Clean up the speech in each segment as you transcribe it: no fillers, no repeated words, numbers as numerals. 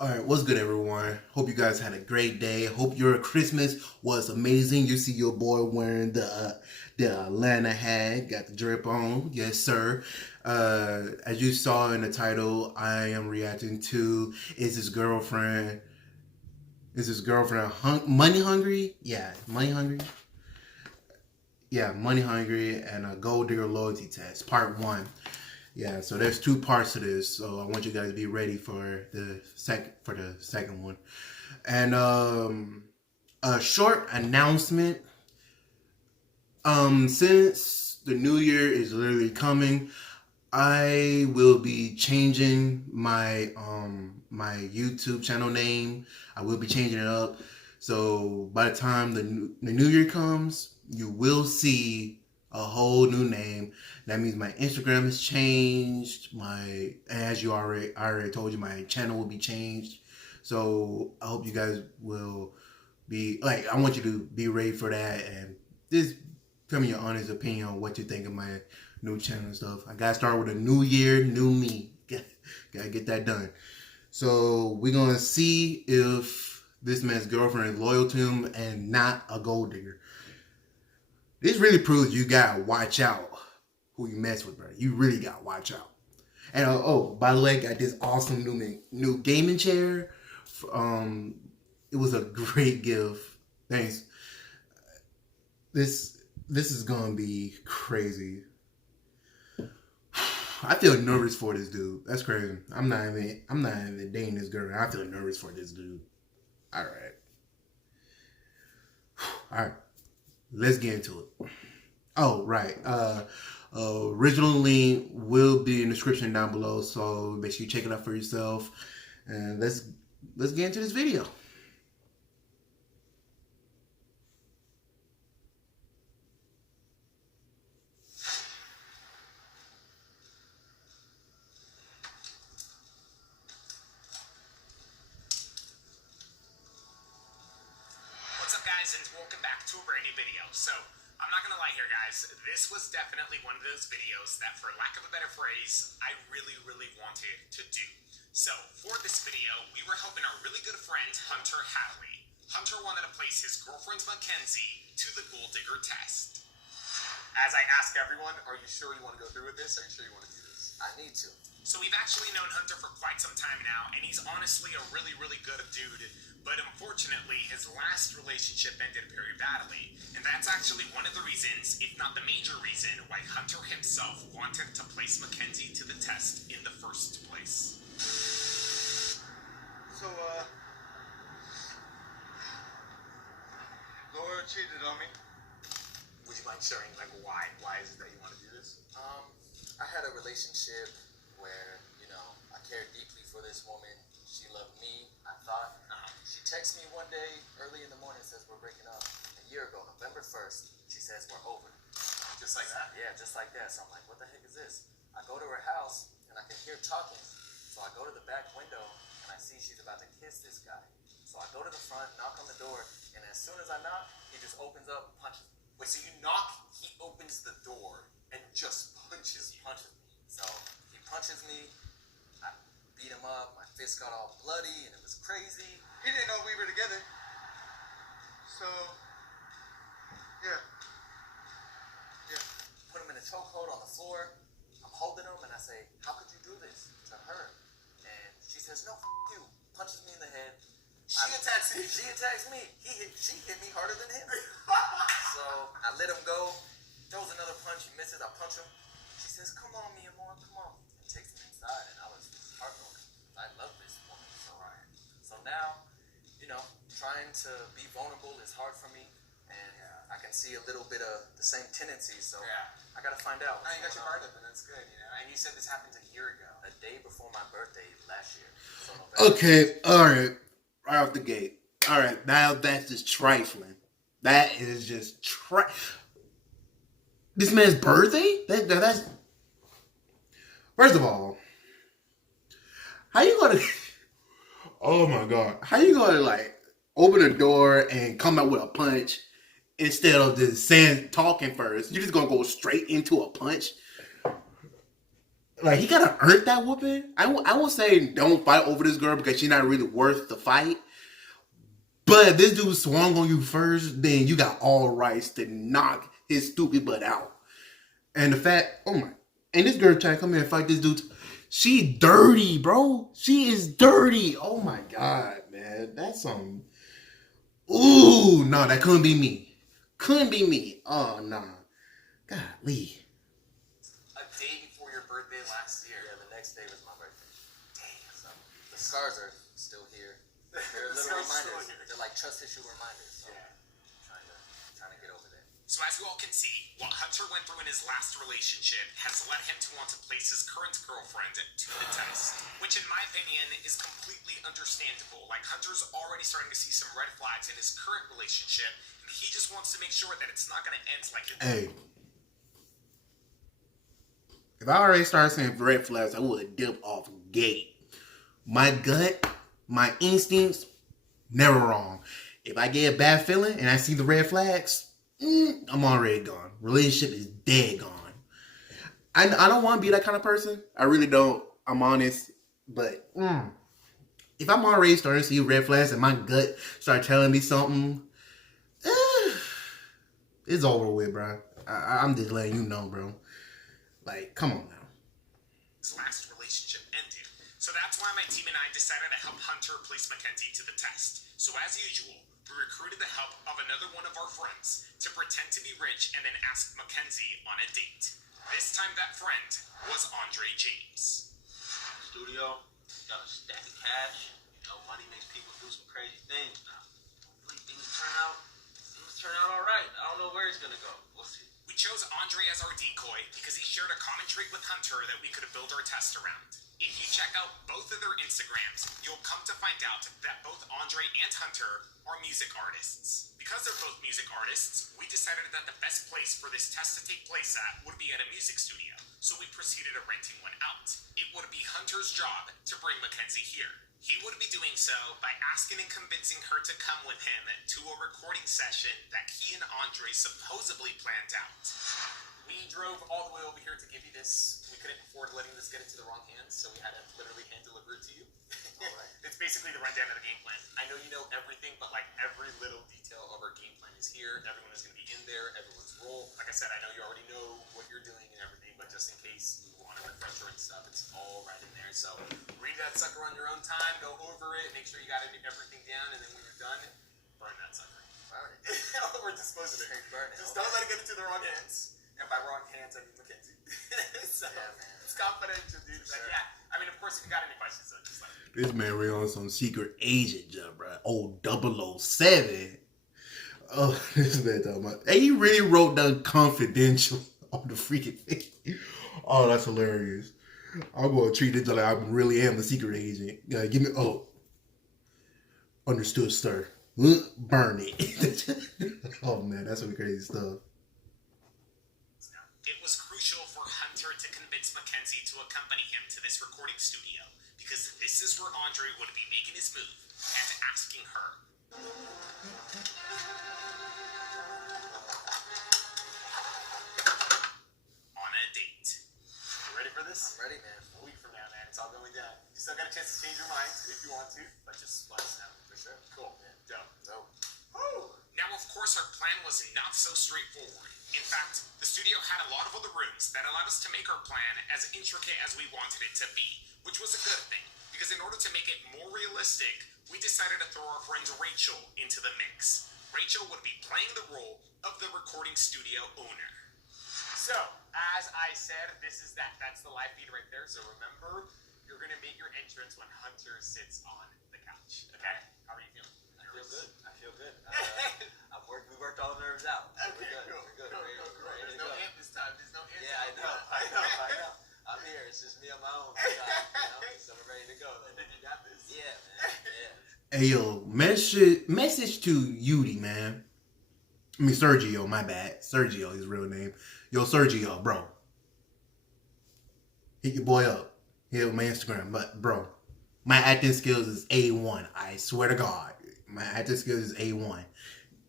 All right, what's good, everyone? Hope you guys had a great day. Hope your Christmas was amazing. You see your boy wearing the Atlanta hat, got the drip on, yes sir. As you saw in the title, I am reacting to is his girlfriend money hungry? Yeah, money hungry. Yeah, money hungry and a gold digger loyalty test, part one. Yeah, so there's two parts to this, so I want you guys to be ready for the second one. And a short announcement. Since the new year is literally coming, I will be changing my YouTube channel name. I will be changing it up. So by the time the new year comes, you will see a whole new name. That means my Instagram has changed. As you I already told you, my channel will be changed. So I hope you guys will be like. I want you to be ready for that and just tell me your honest opinion on what you think of my new channel and stuff. I gotta start with a new year, new me. Gotta get that done. So we're gonna see if this man's girlfriend is loyal to him and not a gold digger. This really proves you gotta watch out who you mess with, bro. You really gotta watch out. And oh, by the way, I got this awesome new gaming chair. Um, it was a great gift. Thanks. This is gonna be crazy. I feel nervous for this dude. That's crazy. I'm not even dating this girl. I feel nervous for this dude. All right. All right. Let's get into it. Oh, right. Original link will be in the description down below, so make sure you check it out for yourself. And let's get into this video. What's up, guys, and welcome back to a brand new video. So, I'm not gonna lie here, guys. This was definitely one of those videos that, for lack of a better phrase, I really wanted to do. So, for this video, we were helping our really good friend, Hunter Hadley. Hunter wanted to place his girlfriend, Mackenzie, to the gold digger test. As I ask everyone, are you sure you want to go through with this? Are you sure you want to do this? I need to. So we've actually known Hunter for quite some time now, and he's honestly a really good dude. But unfortunately, his last relationship ended very badly. And that's actually one of the reasons, if not the major reason, why Hunter himself wanted to place Mackenzie to the test in the first place. So, Laura cheated on me. Would you mind sharing, like, why? Why is it that you want to do this? I had a relationship where, I cared deeply for this woman. She loved me, I thought. She texts me one day early in the morning and says we're breaking up. A year ago, November 1st, she says we're over. Just like that? Yeah, just like that. So I'm like, what the heck is this? I go to her house and I can hear talking. So I go to the back window and I see she's about to kiss this guy. So I go to the front, knock on the door, and as soon as I knock, he just opens up and punches me. Wait, so you knock, he opens the door, and just punches you? Punches me. So he punches me. I beat him up. My fist got all bloody and it was crazy. He didn't know we were together. So, yeah. Put him in a chokehold on the floor. I'm holding him and I say, how could you do this to her? And she says, no, you. Punches me in the head. She attacks you? She attacks me. She hit me harder than him. So I let him go. Throws another punch. He misses. I punch him. She says, come on, Mia Moore, come on. And takes me inside and I was heartbroken. I love this woman. So now, trying to be vulnerable is hard for me. And I can see a little bit of the same tendencies. So I got to find out. Now you got your guard up, and that's good, And you said this happened a year ago. A day before my birthday last year. So Okay, all right. Right off the gate. All right, now that's just trifling. That is just this man's birthday? That's first of all, how you gonna? Oh my god, how you gonna like open a door and come out with a punch instead of just talking first? You're just gonna go straight into a punch. Like, he gotta earn that whooping. I will say don't fight over this girl because she's not really worth the fight. But if this dude swung on you first, then you got all rights to knock his stupid butt out. And the fact, oh my, and this girl trying to come here and fight this dude. She dirty, bro. She is dirty. Oh my God, man. That's some. Ooh, no, that couldn't be me. Couldn't be me. Oh, no. Golly. A day before your birthday last year. Yeah, the next day was my birthday. Dang. So the scars are still here. They're little reminders. They're like trust issue reminders. So trying to get over there. So as you all can see, what Hunter went through in his last relationship has led him to want to place his current girlfriend to the test, which in my opinion is completely understandable. Like, Hunter's already starting to see some red flags in his current relationship, and he just wants to make sure that it's not going to end like it. Hey. If I already started seeing red flags, I would have dipped off gate. My gut, my instincts, never wrong. If I get a bad feeling and I see the red flags, I'm already gone. Relationship is dead gone. I don't want to be that kind of person. I really don't. I'm honest. But if I'm already starting to see red flags and my gut start telling me something, it's over with, bro. I'm just letting you know, bro. Like, come on now. His last relationship ended. So that's why my team and I decided to help Hunter place Mackenzie to the test. So as usual, we recruited the help of another one of our friends to pretend to be rich and then ask Mackenzie on a date. This time that friend was Andre James. Studio, got a stack of cash. You know, money makes people do some crazy things now. Hopefully things turn out all right. I don't know where it's gonna go. We'll see. We chose Andre as our decoy because he shared a common trait with Hunter that we could build our test around. If you check out both of their Instagrams, you'll come to find out that both Andre and Hunter are music artists. Because they're both music artists, we decided that the best place for this test to take place at would be at a music studio, so we proceeded to renting one out. It would be Hunter's job to bring Mackenzie here. He would be doing so by asking and convincing her to come with him to a recording session that he and Andre supposedly planned out. We drove all the way over here to give you this. We couldn't afford letting this get into the wrong hands, so we had to literally hand deliver it to you. It's basically the rundown of the game plan. I know you know everything, but like every little detail of our game plan is here. Everyone is going to be in there. Everyone's role. Like I said, I know you already know what you're doing and everything, but just in case you want a refresher and stuff, it's all right in there. So read that sucker on your own time. Go over it. Make sure you got everything down, and then when you're done, burn that sucker. Burn it. Or dispose of it. Burn it. Just don't let it get into the wrong hands. And by wrong hands, I mean Mackenzie. So, Yeah, man. it's confidential, dude. Sure. Like, yeah. I mean, of course, if you got any questions, just let me know. This man really on some secret agent job, bro. Old 007. Oh, this man talking about. Hey, he really wrote down confidential on the freaking thing. Oh, that's hilarious. I'm gonna treat it like I really am the secret agent. Give me understood, sir. Burn it. Oh man, that's some crazy stuff. It was crucial for Hunter to convince Mackenzie to accompany him to this recording studio because this is where Andre would be making his move and asking her. On a date. You ready for this? I'm ready, man. A week from now, man. It's all going down. You still got a chance to change your mind if you want to, but just let us know. For sure. Cool. Dope. So, Now, of course, our plan was not so straightforward. In fact, the studio had a lot of other rooms that allowed us to make our plan as intricate as we wanted it to be, which was a good thing, because in order to make it more realistic, we decided to throw our friend Rachel into the mix. Rachel would be playing the role of the recording studio owner. So, as I said, that's the live feed right there, so remember, you're going to make your entrance when Hunter sits on the couch, okay? How are you feeling? I feel good. We worked all the nerves out. Okay, We're good. cool. Ready There's to no go. amp this time. There's no amp. Yeah, I know. I'm here. It's just me on my own. So we're ready to go. Then you got this. Yeah, man. Yeah. Hey yo, message to Yudi, man. I mean Sergio, my bad. Sergio, his real name. Yo, Sergio, bro. Hit your boy up. Hit my Instagram. But bro, my acting skills is A1. I swear to God. My acting skills is A1.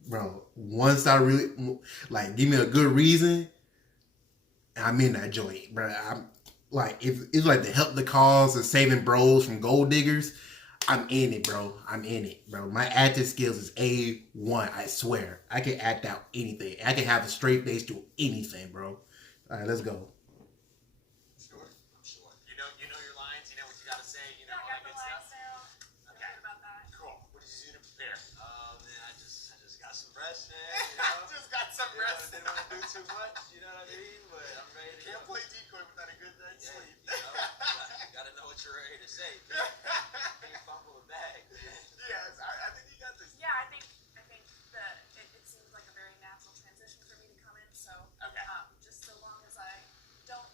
Bro, once I really like give me a good reason, I'm in that joint, bro. like if it's like to help the cause of saving bros from gold diggers, I'm in it, bro. I'm in it, bro. My acting skills is A1. I swear. I can act out anything. I can have a straight face to anything, bro. All right, let's go. Sure. I'm sure. You know your lines. You know what you gotta say. You know I all got that the good lines stuff. down. I'm Okay. good about that. Cool. What did you do to prepare? Oh man, I just got some rest, man. You know? Just got some You know, rest. didn't want to do too much, you know what I mean? But I'm ready to Can't go. play decoy without a good night's Yeah, sleep. you know, gotta know what you're ready to say. Can't fumble a bag, man. Yes, I think you got this. Yeah, I think that it seems like a very natural transition for me to come in. So Okay. just so long as I don't,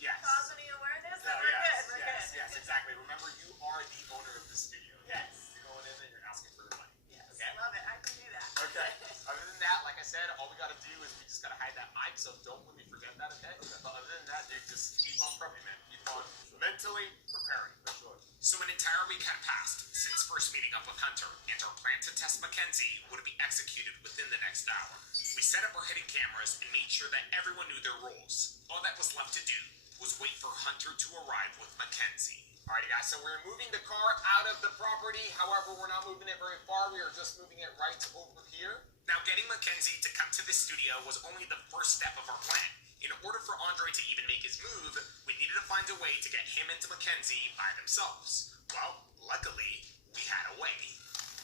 Yes. cause any awareness, No, then we're yes, good. We're yes, good. yes, exactly. Remember, you are the owner of the studio. Yes. You're going in and you're asking for the money. Yes. Okay. Love it. I can do that. Okay. Other than that, like I said, all we gotta do is we just gotta hide that mic, so don't let me forget that, okay? But other than that, dude, just keep on prepping, man. Keep on mentally preparing. For sure. So an entire week had passed since first meeting up with Hunter, and our plan to test Mackenzie would be executed within the next hour. We set up our hidden cameras and made sure that everyone knew their roles. All that was left to do was wait for Hunter to arrive with Mackenzie. Alrighty guys, so we're moving the car out of the property. However, we're not moving it very far. We are just moving it right over here. Now, getting Mackenzie to come to the studio was only the first step of our plan. In order for Andre to even make his move, we needed to find a way to get him and Mackenzie by themselves. Well, luckily, we had a way.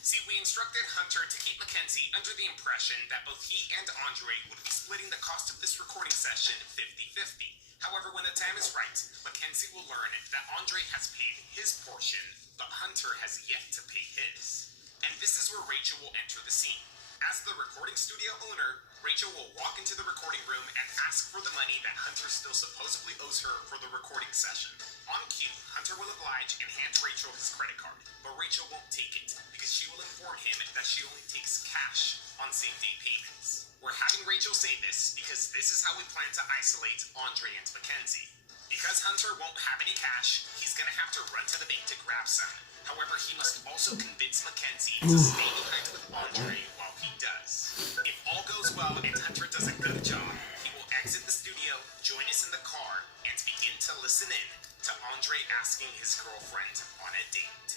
See, we instructed Hunter to keep Mackenzie under the impression that both he and Andre would be splitting the cost of this recording session 50-50. However, when the time is right, Mackenzie will learn that Andre has paid his portion, but Hunter has yet to pay his. And this is where Rachel will enter the scene. As the recording studio owner, Rachel will walk into the recording room and ask for the money that Hunter still supposedly owes her for the recording session. On cue, Hunter will oblige and hand Rachel his credit card, but Rachel won't take it because she will inform him that she only takes cash on same-day payments. We're having Rachel say this because this is how we plan to isolate Andre and Mackenzie. Because Hunter won't have any cash, he's gonna have to run to the bank to grab some. However, he must also convince Mackenzie to stay behind with Andre while he does. If all goes well and Hunter does a good job, he will exit the studio, join us in the car, and begin to listen in to Andre asking his girlfriend on a date.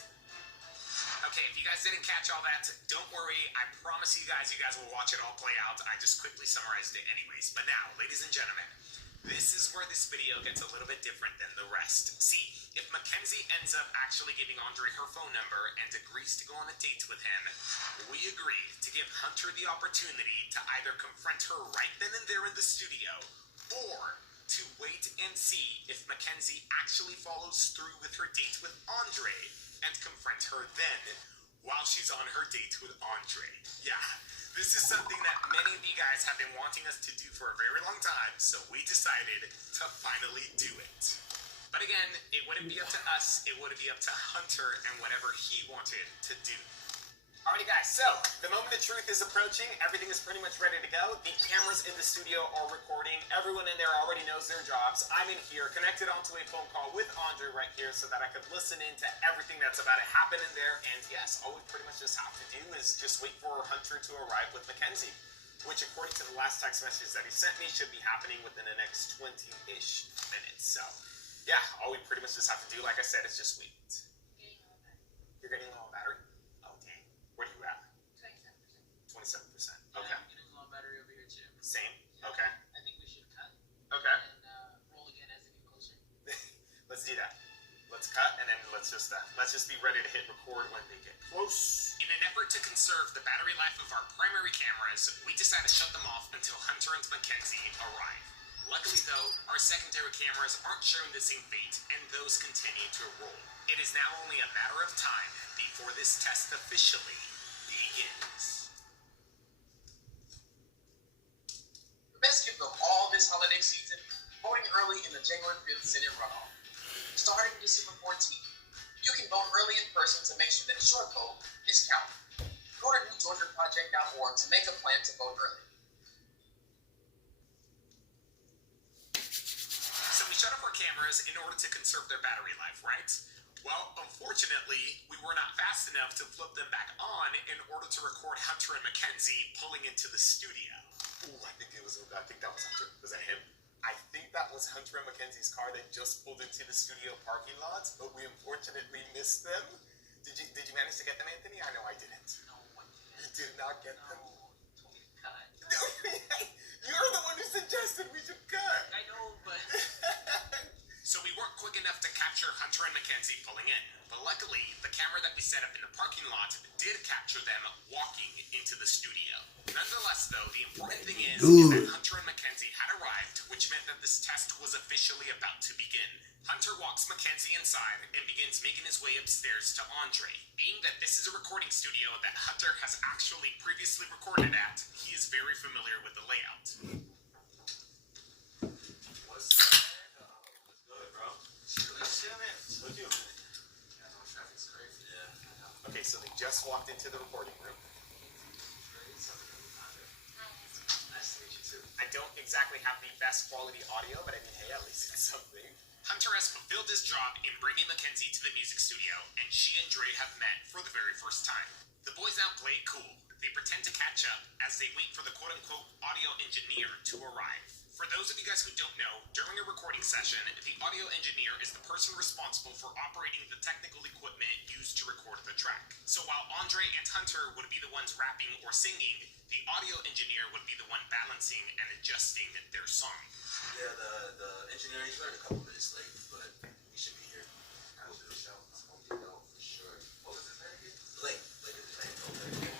Okay, if you guys didn't catch all that, don't worry. I promise you guys will watch it all play out. I just quickly summarized it anyways. But now, ladies and gentlemen, this is where this video gets a little bit different than the rest. See, if Mackenzie ends up actually giving Andre her phone number and agrees to go on a date with him, we agreed to give Hunter the opportunity to either confront her right then and there in the studio, or to wait and see if Mackenzie actually follows through with her date with Andre and confront her then while she's on her date with Andre. Yeah. This is something that many of you guys have been wanting us to do for a very long time, so we decided to finally do it. But again, it wouldn't be up to us, it would be up to Hunter and whatever he wanted to do. Alrighty guys, so the moment of truth is approaching. Everything is pretty much ready to go. The cameras in the studio are recording. Everyone in there already knows their jobs. I'm in here, connected onto a phone call with Andre right here so that I could listen in to everything that's about to happen in there. And yes, all we pretty much just have to do is just wait for Hunter to arrive with Mackenzie, which according to the last text message that he sent me should be happening within the next 20-ish minutes. So yeah, all we pretty much just have to do, like I said, is just wait. You're getting low on battery? Oh dang. Where are you at? 27%. Okay. I'm getting a little battery over here too. Same? Okay. I think we should cut Okay. and roll again as we get closer. Let's do that. Let's cut and then let's just be ready to hit record when they get close. In an effort to conserve the battery life of our primary cameras, we decided to shut them off until Hunter and Mackenzie arrive. Luckily though, our secondary cameras aren't sharing the same fate, and those continue to roll. It is now only a matter of time before this test officially begins. The best gift of all this holiday season, voting early in the January 5th Senate runoff. Starting December 14th, you can vote early in person to make sure that your vote is counted. Go to newgeorgiaproject.org to make a plan to vote early. So we shut off our cameras in order to conserve their battery life, right? Well, unfortunately, we were not fast enough to flip them back on in order to record Hunter and Mackenzie pulling into the studio. Ooh, I think that was Hunter. Was that him? I think that was Hunter and Mackenzie's car that just pulled into the studio parking lot, but we unfortunately missed them. Did you manage to get them, Anthony? I know I didn't. No one You did not get them. told me to cut. You're the one who suggested we should cut. I know, but So we weren't quick enough to capture Hunter and Mackenzie pulling in. But luckily, the camera that we set up in the parking lot did capture them walking into the studio. Nonetheless, though, the important thing is that Hunter and Mackenzie had arrived, which meant that this test was officially about to begin. Hunter walks Mackenzie inside and begins making his way upstairs to Andre. Being that this is a recording studio that Hunter has actually previously recorded at, he is very familiar with the layout. What's up, man? What's good, bro? chilling. What you, man? Yeah, no, traffic's crazy. Yeah. Okay, so they just walked into the recording room. Nice to meet you too. I don't exactly have the best quality audio, but I mean, hey, at least it's something. Hunter has fulfilled his job in bringing Mackenzie to the music studio, and she and Dre have met for the very first time. The boys now play it cool. They pretend to catch up as they wait for the quote-unquote audio engineer to arrive. For those of you guys who don't know, during a recording session, the audio engineer is the person responsible for operating the technical equipment used to record the track. So while Andre and Hunter would be the ones rapping or singing, the audio engineer would be the one balancing and adjusting their song. Yeah, the engineer, he's running a couple minutes late, but he should be here. We'll do the show. I'm gonna get out for sure. What was his name again? Late. Late is his name. Okay.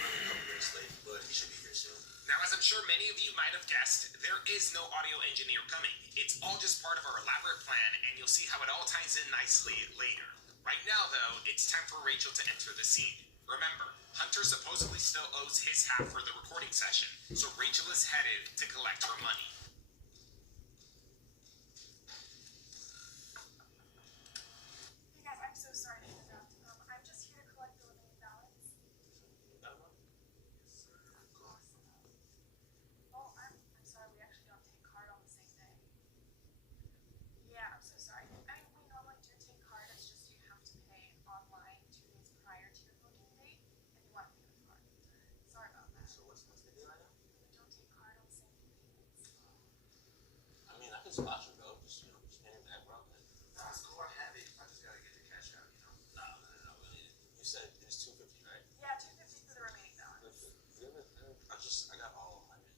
Running a couple minutes late, but he should be here soon. Now, as I'm sure many of you might have guessed, there is no audio engineer coming. It's all just part of our elaborate plan, and you'll see how it all ties in nicely later. Right now, though, it's time for Rachel to enter the scene. Remember, Hunter supposedly still owes his half for the recording session, so Rachel is headed to collect her money. Hey guys, I'm so sorry to interrupt. I'm just here to collect the remaining balance. Oh, I'm sorry, we actually don't take card on the same day. Yeah, I'm so sorry. I mean, we normally do take card, it's just you have to pay online 2 days prior to your booking date if you want to pay with card. Sorry about that. So what's the deal right now? We don't take card on the same day payments. I mean, I can spot you, bro. Just pay me back, bro. Nah, it's cool. I have it. I just gotta get the cash out, you know. No. You said it was $250, right? Yeah, $250 for the remaining balance. I got all of my money.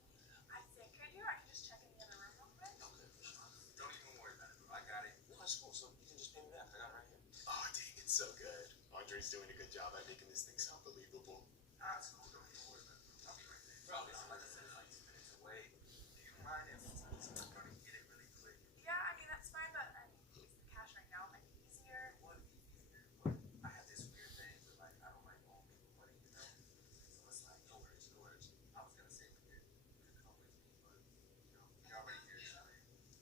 I figured you. I can just check in the other room real quick. Okay, for sure. Don't even worry about it, bro. I got it. No, it's cool. So you can just pay me back. I got it right here. Oh, dang, it's so good. Andre's doing a good job at making this thing sound believable. Nah, it's cool. Don't even worry about it. I'll be right there. Bro, It's like I said, it's like 2 minutes away. Do you mind if I'm gonna get it really quick? Yeah, I mean, that's fine, but I mean, use the cash right now. Might be easier. What would be easier? But I have this weird thing where like I don't like owing people money, you know? So it's like No worries. I was gonna say we could come with me, but you know, you're already here, so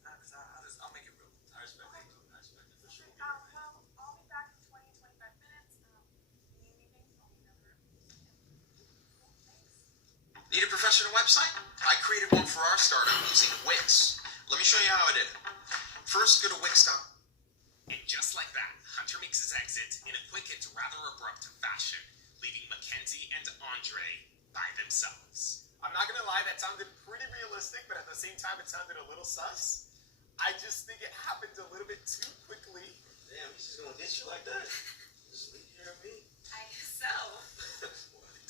nah, cause I'll make it real. I respect it, bro. I respect it for sure. Well, I'll be back in 20, 25 minutes. Need anything? I'll be in the room. Cool, thanks. Need a professional website? I created one for our startup using Wix. Let me show you how I did it. First, go to Wix.com. And just like that, Hunter makes his exit in a quick and rather abrupt fashion, leaving Mackenzie and Andre by themselves. I'm not gonna lie, that sounded pretty realistic, but at the same time, it sounded a little sus. I just think it happened a little bit too quickly. Damn, he's just gonna ditch you like that? Just leave you and me? I guess so. What?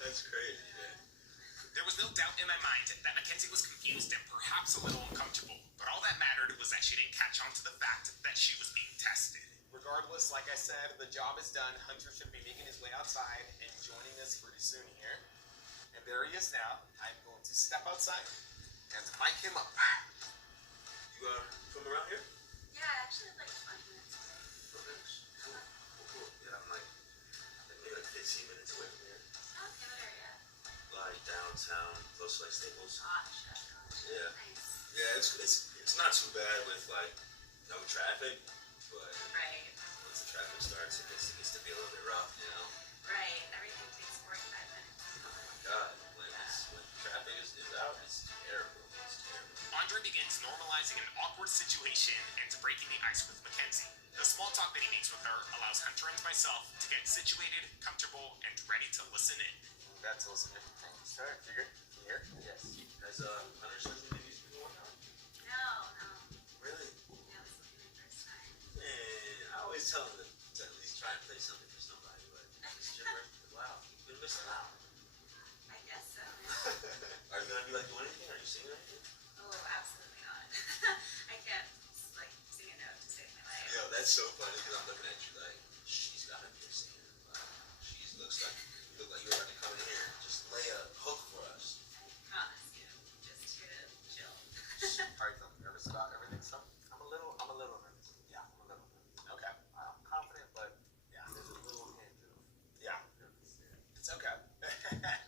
That's crazy, man. There was no doubt in my mind that Mackenzie was confused and perhaps a little uncomfortable, but all that mattered was that she didn't catch on to the fact that she was being tested. Regardless, like I said, the job is done. Hunter should be making his way outside and joining us pretty soon here. And there he is now. I'm going to step outside and mic him up. You from around here? Yeah, actually, like 5 minutes away. Okay. Cool. Yeah, I'm like, maybe like 15 minutes away from here. Okay, what area? Like downtown, close to like Staples. Gosh, Yeah. nice. Yeah, it's not too bad with like no traffic, but Right, once the traffic starts, it gets to be a little bit rough, you know. right. Everything takes 45 minutes. Oh my God, when traffic is out, it's terrible. It's terrible. Andre begins normalizing an awkward situation and breaking the ice with Mackenzie. The small talk that he makes with her allows Hunter and myself to get situated, comfortable, and ready to listen in. That's listening. Thank you, sir. You good? You here? Yes. Has Hunter said anything? one now? No. Really? That was the first time. Man, I always tell them to at least try and play something for somebody, but it's your birthday. Wow, you've been missing out. I guess so. Are you gonna be like doing anything? Are you singing anything? Oh, absolutely not. I can't like sing a note to save my life. Yo, that's so funny because I'm looking at you like she's gotta be a singer. Like, she looks like you look like you're about to come in here and just lay a hook for us. I promise you, just here to chill. Are you feeling nervous about everything? So I'm a little nervous. Yeah, I'm a little nervous. Okay. I'm confident, but yeah, there's a little hint of Yeah. nervous there. It's okay.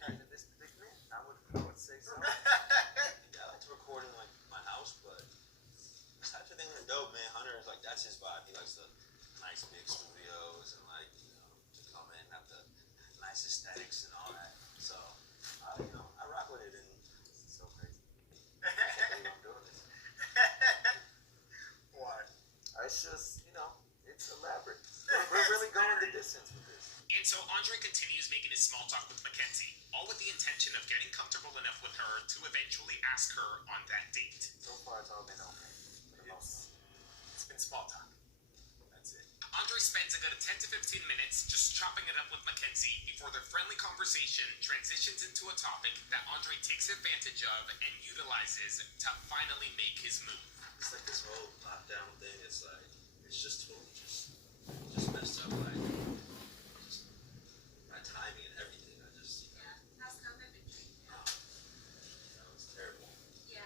In this predicament, I would say so. Yeah, I like to record in like my house, but it's such a thing that's dope, man. Hunter is like that's his vibe. He likes the nice big studios and like to come in and have the nice aesthetics and all that. So I rock with it and This is so crazy. I can't believe I'm doing this. Why? It's just, it's elaborate. We're really going the distance with this. And so Andre continues making his small talk with Mackenzie, all with the intention of getting comfortable enough with her to eventually ask her on that date. So far, it's all been okay. For the most It's been small talk. That's it. Andre spends a good 10 to 15 minutes just chopping it up with Mackenzie before their friendly conversation transitions into a topic that Andre takes advantage of and utilizes to finally make his move. it's like this whole lockdown thing. It's like it's just totally just messed up. Like just my timing and everything. I just Yeah. How's COVID been treating you? that was terrible. Yeah.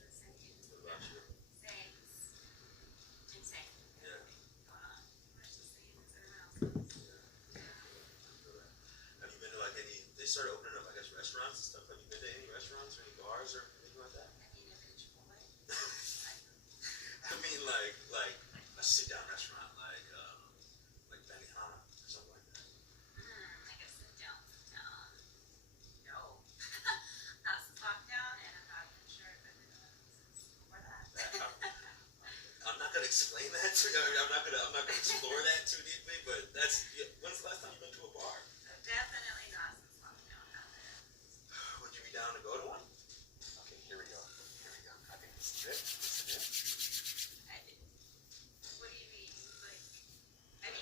Listen, What about you? thanks. Insane. Yeah. Going on. Much the same as everyone else. Have you been to like any? They started opening up, I guess, restaurants and stuff. Have you been to any restaurants or any bars or anything like that? Have you never been to Chipotle? I mean, like a sit-down restaurant, like Benihana or something like that. I guess sit down. No. Not since lockdown, and I'm not even sure if I've been since before that. I'm not gonna explain that to you. I'm not gonna explore that too deeply. But when's the last time you've been to a bar? Definitely not since lockdown happened. Would you be down to go to one? Okay, here we go. I think this is it. What do you mean? Like,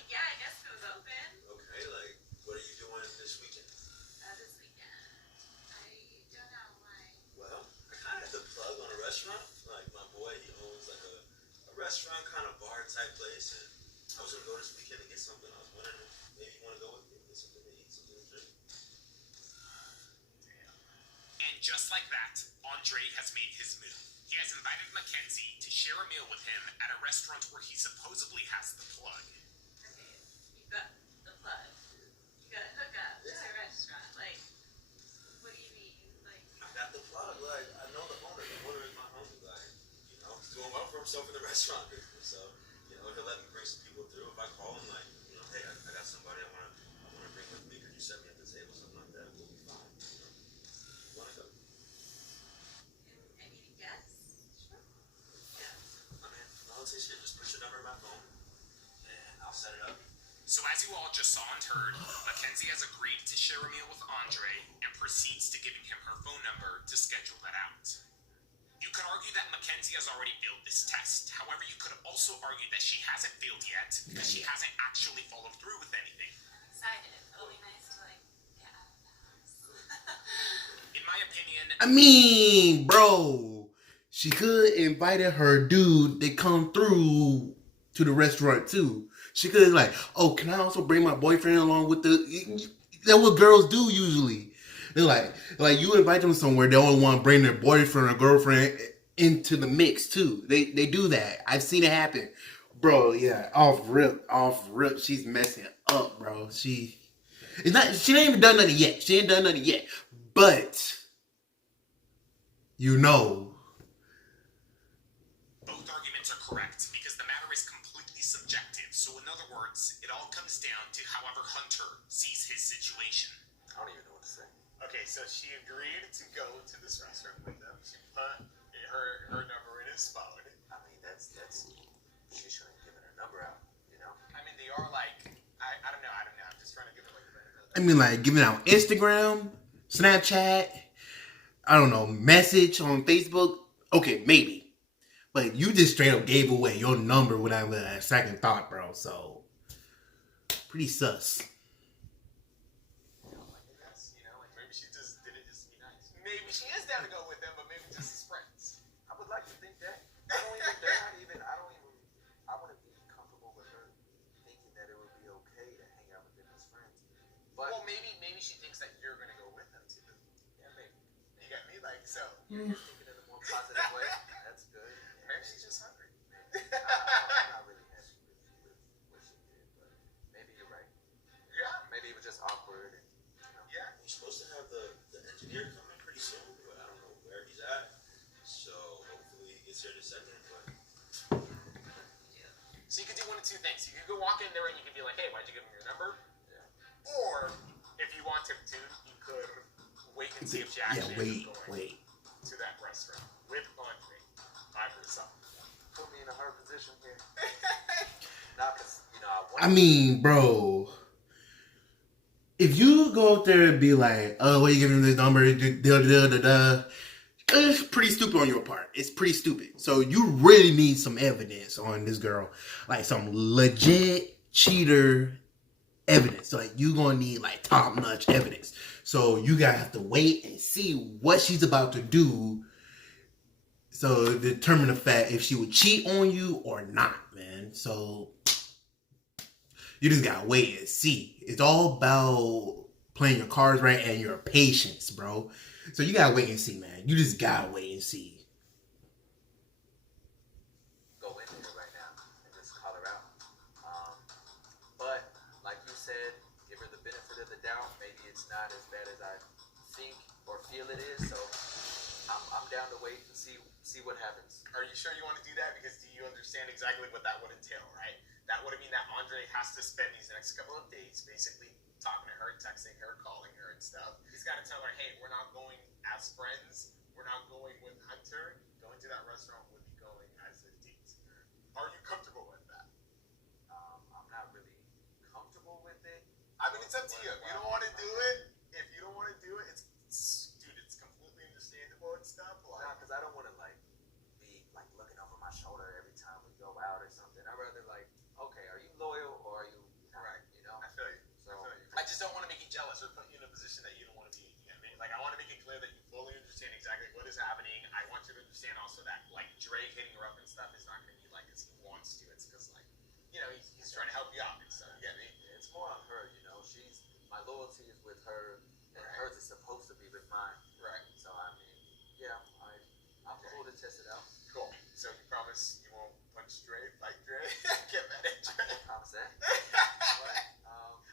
yeah, I guess it was open Okay, like what are you doing this weekend? this weekend. I don't know why. Well, I kind of had to plug on a restaurant. Like my boy, he owns like a restaurant kind of bar type place, and I was gonna go this weekend and get something. I was wondering if maybe you want to go with me, get something to eat, something to drink. And just like that, Andre has made his move. He has invited Mackenzie to share a meal with him at a restaurant where he supposedly has the plug. Okay, you got the plug. You got a hookup to a restaurant. Like, what do you mean? Like, I got the plug. Like I know the owner. The owner is my homie. Like he's doing well for himself in the restaurant business. So he'll let me bring some people through. If I call him, like hey, I got somebody I wanna bring with me. Could you set me at the table, something like that? We'll be fine. You wanna go? I need a guess. Sure. Yeah. I mean, all it says here, just put your number in my phone, and I'll set it up. So as you all just saw and heard, Mackenzie has agreed to share a meal with Andre and proceeds to giving him her phone number to schedule that out. You could argue that Mackenzie has already failed this test. However, you could also argue that she hasn't failed yet because she hasn't actually followed through with anything. I'm excited. It'll be nice to, like, get out of the house. In my opinion, I mean, bro, she could invited her dude to come through to the restaurant too. She could like, oh, can I also bring my boyfriend along with the? That's what girls do usually. They're like you invite them somewhere, they only want to bring their boyfriend or girlfriend into the mix too. They do that. I've seen it happen, bro. Yeah, off rip. She's messing up, bro. She ain't even done nothing yet. She ain't done nothing yet, but both arguments are correct because the matter is completely subjective. So in other words, it all comes down to however Hunter sees his situation. I don't even know what to say. Okay, so she agreed to go to this restaurant with them. She put her number in his phone. I mean, that's she shouldn't have given her number out, I mean, they are like, I don't know. I'm just trying to give it like the benefit of the I mean, like giving out Instagram, Snapchat, I don't know, message on Facebook. Okay, maybe. But you just straight up gave away your number without a second thought, bro. So, pretty sus. Yes, you know, like maybe she just did it just to be nice. Maybe she is down to go with them, but maybe just as friends. I would like to think that. I wouldn't be comfortable with her thinking that it would be okay to hang out with them as friends. But Well, maybe she thinks that you're gonna go with them too. yeah, maybe. You get me? Like, so You're thinking in a more positive way. That's good. maybe she's just hungry. I'm not really happy with what she did, but maybe you're right. Yeah, Maybe it was just awkward. And, yeah. We're supposed to have the engineer come in pretty soon, but I don't know where he's at. So hopefully he gets here in a second. But So you could do one of two things. You could go walk in there and you could be like, hey, why'd you give him your number? Yeah. Or if you want him to, you could wait and see if she Yeah, actually ends up wait. going to that restaurant with Andre by herself. Put me in a hard position here. Not because, I mean, bro. If you go up there and be like, oh, what are you giving this number? It's pretty stupid on your part. It's pretty stupid. So you really need some evidence on this girl. Like some legit cheater evidence. So like you gonna need like top-notch evidence. So you gotta have to wait and see what she's about to do. So determine the fact if she would cheat on you or not, man. So you just gotta wait and see. It's all about playing your cards right and your patience, bro. So you gotta wait and see, man. You just gotta wait and see. go into it right now and just call her out. But like you said, give her the benefit of the doubt. Maybe it's not as bad as I think or feel it is. So I'm down to wait and see what happens. Are you sure you want to do that? Because do you understand exactly what that would entail, right? That would mean that Andre has to spend these next couple of days basically talking to her, texting her, calling her and stuff. He's got to tell her, hey, we're not going as friends. We're not going with Hunter. Going to that restaurant would be going as a date. Are you comfortable with that? I'm not really comfortable with it. I mean, it's up to you. If you don't want to do it, it's completely understandable and stuff. Like, Nah, because I don't want to be looking over my shoulder every time we go out or something. I'd rather okay, are you loyal or are you not? Right. You know? I feel you. So I just don't want to make you jealous or put you in a position that you don't want to be in. You know what I mean? Like, I want to make it clear that you fully understand exactly what is happening. I want you to understand also that, like, Drake hitting her up and stuff is not going to be like as he wants to. It's because, like, he's trying to help you out and stuff. You get me? it's more on her. My loyalty is with her, and hers is supposed to be with mine. Right. So I mean, yeah, I'm cool to test it out. Cool. So you promise you won't punch Drake like Drake? Get mad at Drake. Promise that.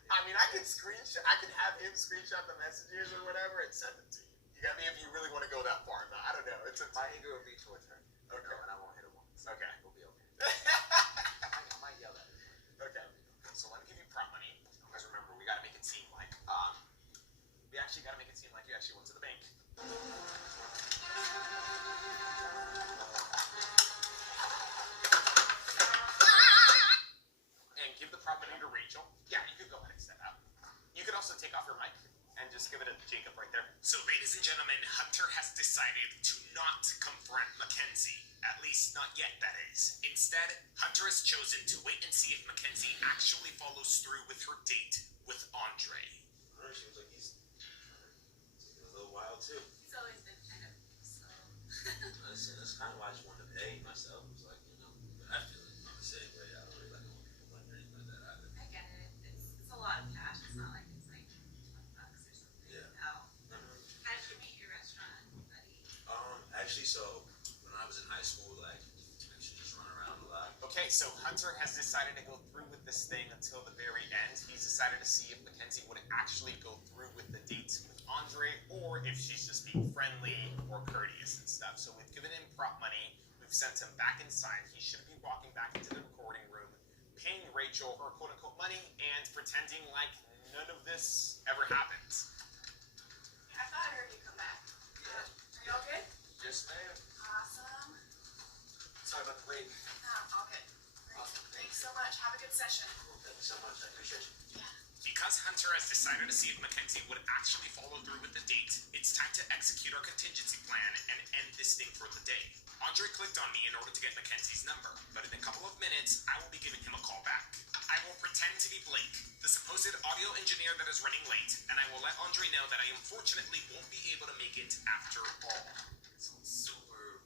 I mean, I could have him screenshot the messages or whatever and send them to you. You got me if you really want to go that far. No, I don't know. It's My anger will be towards her. Okay. And I won't hit her once. Okay. We'll be okay. I might yell at her. Okay. So let me give you prop money. Because remember, we got to make it seem like, we actually got to make it seem like you actually went to the bank. And give the prop money to Rachel. Yeah, you could go ahead and step out. You could also take off your mic and just give it to Jacob right there. So, ladies and gentlemen, Hunter has decided to not confront Mackenzie. At least not yet, that is. Instead, Hunter has chosen to wait and see if Mackenzie actually follows through with her date with Andre. I don't know, seems like he's taking a little while too. He's always been kind of slow. That's kind of why I just wanted to pay myself. It was like, but I feel like I'm the same way. I don't really like when people money or anything like that either. I get it. It's a lot of cash. It's not like it's like $20 or something. Yeah. No. How did you meet your restaurant buddy? Actually, so when I was in high school, like, I used to just run around a lot. Okay, so Hunter has decided to go through with this thing until the very end. He's decided to see if Mackenzie would actually go through with the dates with Andre, or if she's just being friendly or courteous and stuff. So we've given him prop money. We've sent him back inside. He should be walking back into the recording room, paying Rachel her quote-unquote money, and pretending like none of this ever happened. I thought I heard you come back. Yeah. Are you all good? Yes, ma'am. Awesome. Sorry about the wait. All good. Great. Thanks so much. Have a good session. Thank you so much. I appreciate you. Because Hunter Hunter has decided to see if Mackenzie would actually follow through with the date. It's time to execute our contingency plan and end this thing for the day. Andre clicked on me in order to get Mackenzie's number, but in a couple of minutes, I will be giving him a call back. I will pretend to be Blake, the supposed audio engineer that is running late, and I will let Andre know that I unfortunately won't be able to make it after all. Some super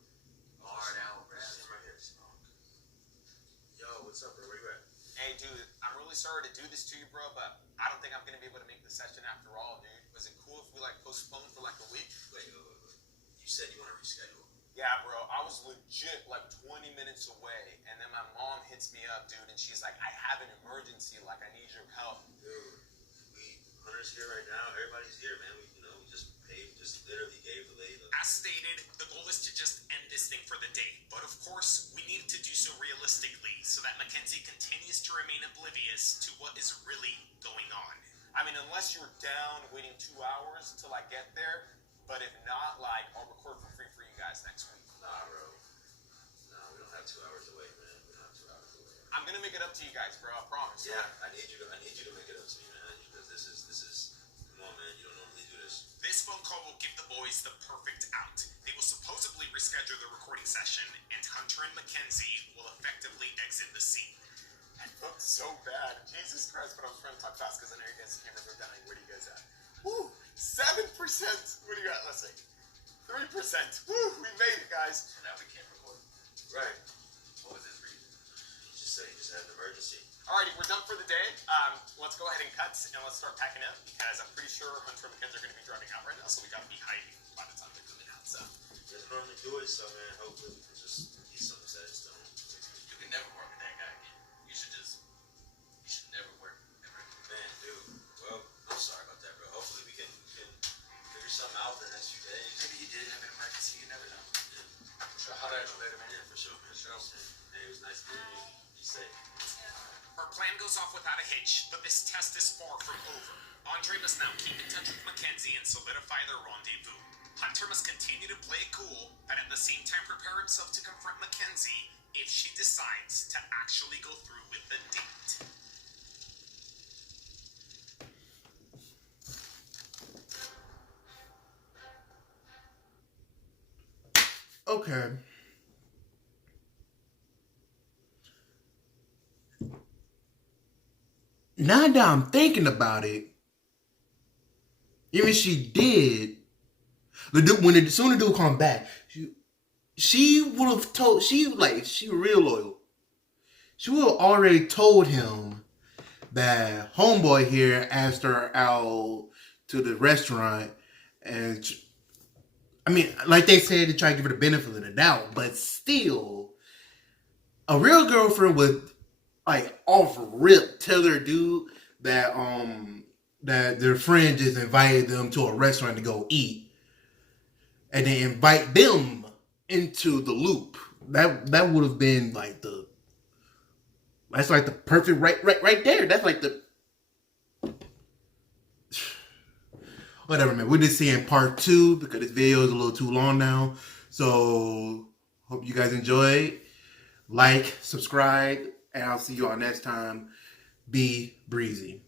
hard out rap. Right here. Yo, what's up, bro? Where you at? Hey, dude, I'm really sorry to do this to you, bro, but I don't think I'm gonna be able to make the session after all, dude. Was it cool if we postponed for a week? Wait. You said you want to reschedule. Yeah, bro, I was legit 20 minutes away, and then my mom hits me up, dude, and she's like, I have an emergency, I need your help. Dude, Hunter's here right now. Everybody's here, man. We just literally gave the lady. As stated, the goal is to just end this thing for the day. But of course, we need to do so realistically so that Mackenzie continues to remain oblivious to what is really going on. I mean, unless you're down waiting 2 hours till I get there, but if not, I'll record for free for you guys next week. Nah, bro. Nah, we don't have 2 hours to wait, man. We don't have 2 hours to wait. I'm gonna make it up to you guys, bro, I promise. Yeah, I need you to make it up to me, man. Because this is come on, man. You don't normally do this. This phone call will give the boys the perfect out. They will supposedly reschedule the recording session, and Hunter and Mackenzie will effectively exit the scene. I felt so bad. Jesus Christ, but I was trying to talk fast because I know you guys cameras are dying. What are you guys at? Woo! 7%! What do you got? Let's see. 3%. Woo! We made it, guys. So now we can't record. Right. What was his reason? He just said he just had an emergency. Alrighty, we're done for the day. Let's go ahead and cut, and let's start packing up, because I'm pretty sure Hunter and Mackenzie are going to be driving out right now, so we got to be hiding by the time they're coming out, so. He doesn't normally do it, so man, hopefully we can just get something set in stone. You can never work with that guy again. You should never work ever. Man, dude. Well, I'm sorry about that, bro. Hopefully we can figure something out for the next few days. Maybe he did have an emergency. You never know. Sure, how did I later, man? Yeah, for sure, man. Hey, it was nice meeting you. Be safe. Our plan goes off without a hitch, but this test is far from over. Andre must now keep in touch with Mackenzie and solidify their rendezvous. Hunter must continue to play it cool, but at the same time prepare himself to confront Mackenzie if she decides to actually go through with the date. Okay. Now that I'm thinking about it, even she did. As soon as the dude come back, she would have told. She real loyal. She would have already told him that homeboy here asked her out to the restaurant, and I mean, like they said, to try to give her the benefit of the doubt, but still, a real girlfriend would off rip tell her dude that that their friend just invited them to a restaurant to go eat, and then invite them into the loop. That would have been that's the perfect right there. That's the whatever, man. We're just seeing part 2 because this video is a little too long now. So hope you guys enjoyed. Like, subscribe, and I'll see you all next time. Be breezy.